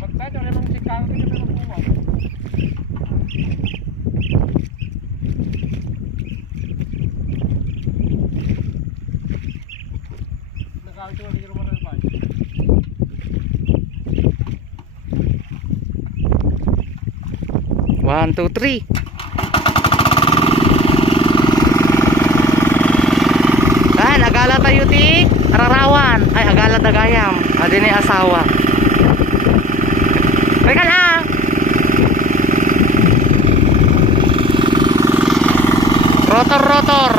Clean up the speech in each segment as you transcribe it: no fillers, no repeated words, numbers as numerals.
Magtayo rin ang sikang ko yung mga nagkakito rin yung mga nalpan. 1, 2, 3. Agala tayo ti Ararawan. Ay, agala dagayam. Adi ni asawa. Teka lang. Rotor.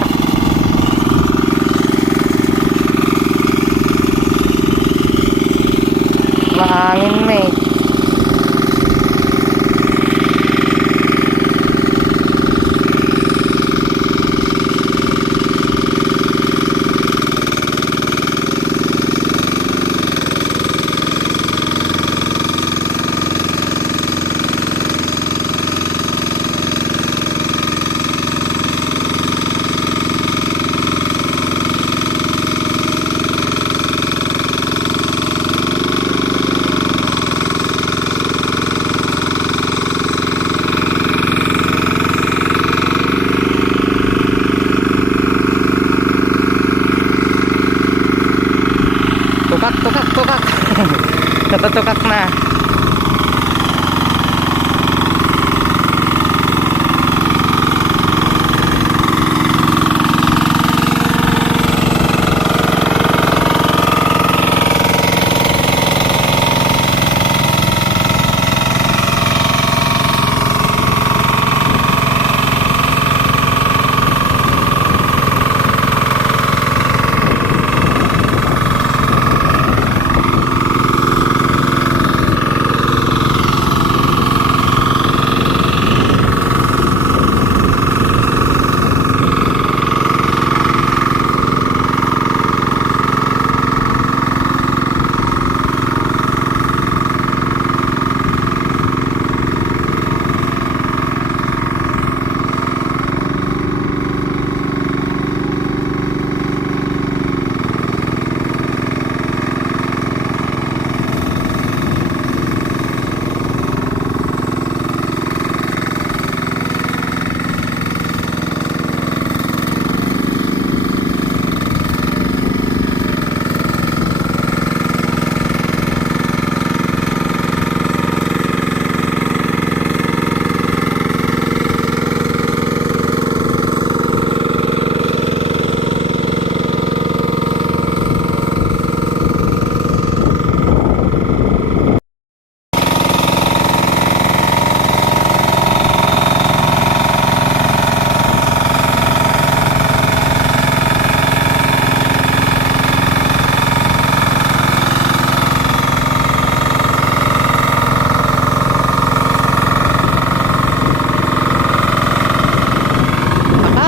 Mahangin na eh. Tukak. Natutukak na.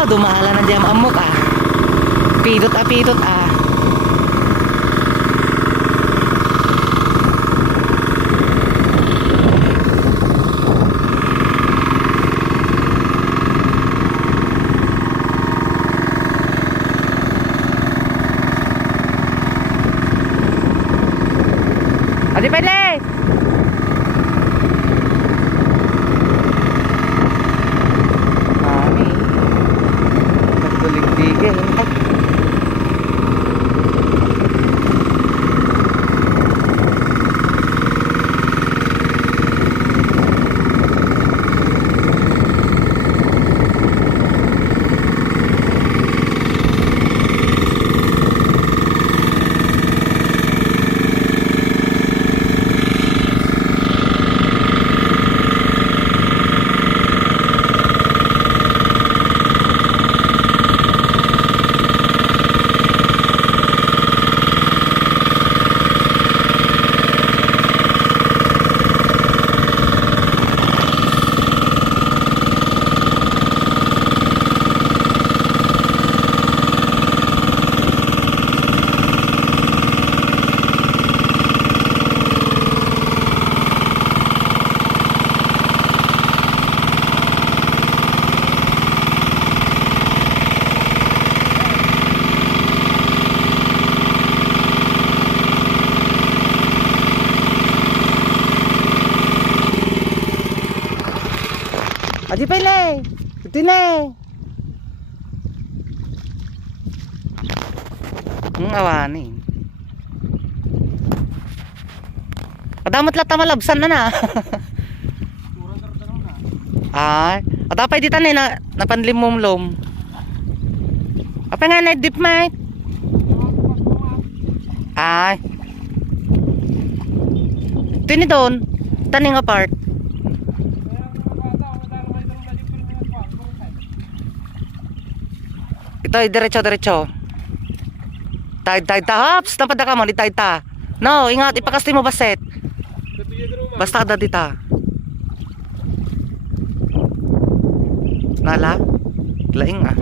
Dumahala na dyan amok ah. Pidot ah. Adi pwede. Aji pele. Ito na eh. Awani. Kadamot lata malabsan na. Kurang kardan na. Ay, atapay di tanay na napanlimumlom. Apa nga na deep mate? Ay. Tini doon. Taning apart. Ito ay diretso. Tayo. Hops, napada ka mo, di tayo. No, ingat, ipakasti mo baset. Basta kada dita. Nala? Laing ah.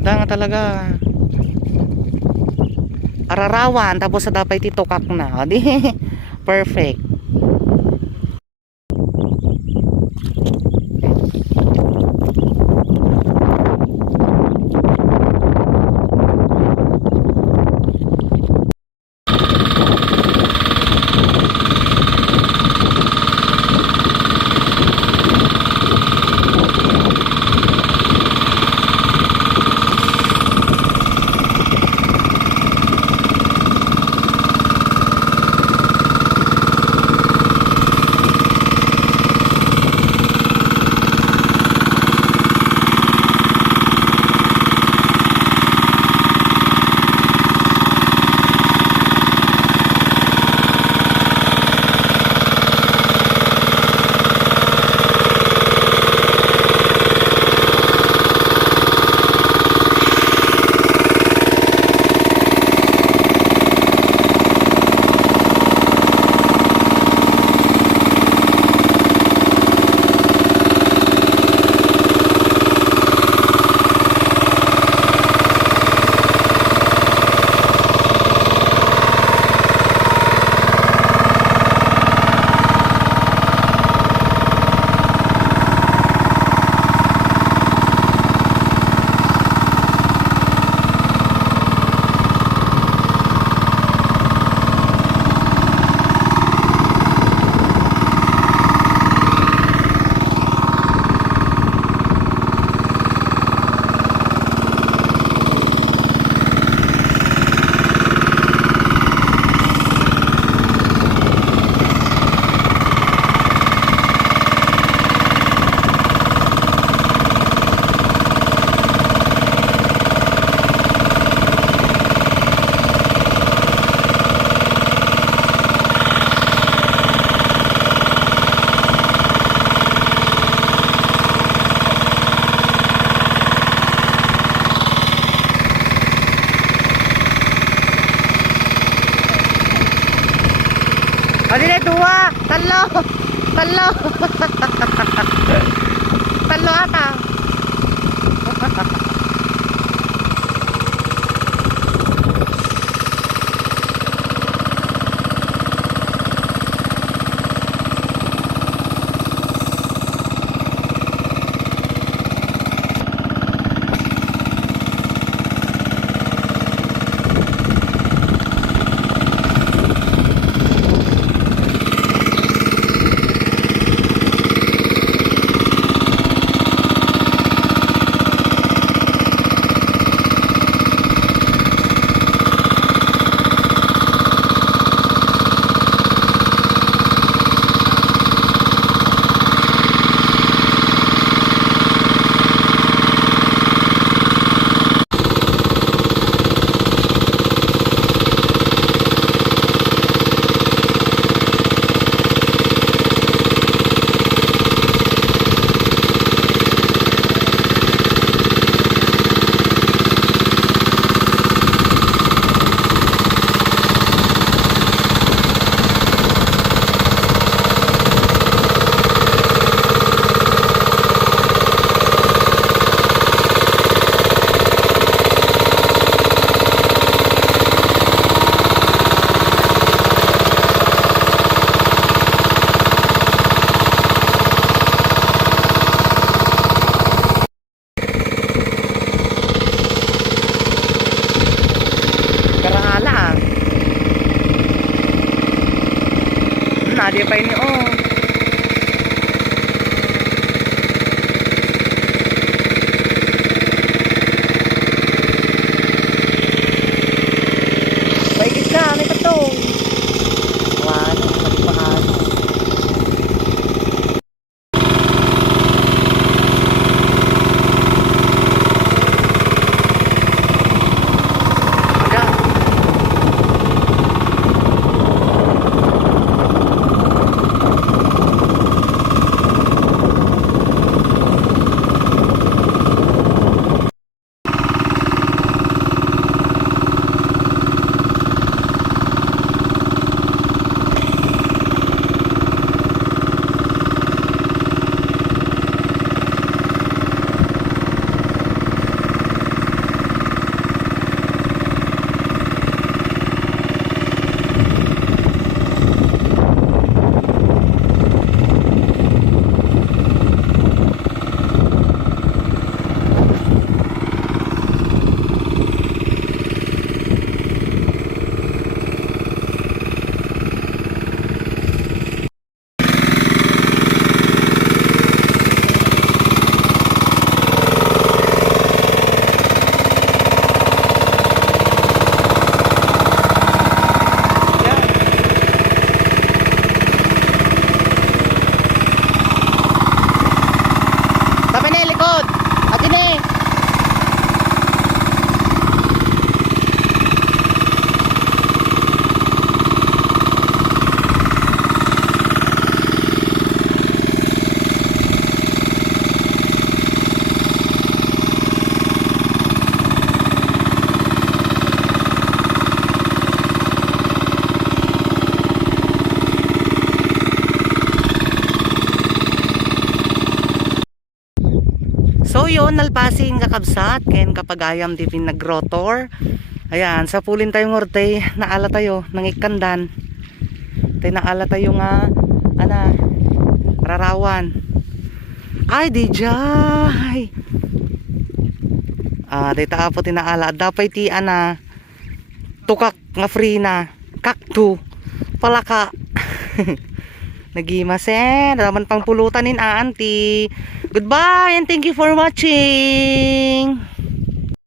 Nga talaga. Ararawan, tapos sa dapay titukak na. Di, perfect. Adile dua, talo. Talo ata. Di pa ini oh. Paigit ka, may patong. Wala, pati pa ano. Tapos na yung likod. Atin eh. So yun, nalpasing kakabsat ken kapagayam di pinagrotor. Ayan, sa pulin tayo ngorte, naala tayo ng ikandan. Tay naala tayo nga ana rarawan. Ay di jay. Day taapo tinaala dapay ti ana tukak nga free na kaktu palaka. Nagimasen, naman pang pulutan in auntie. Goodbye and thank you for watching.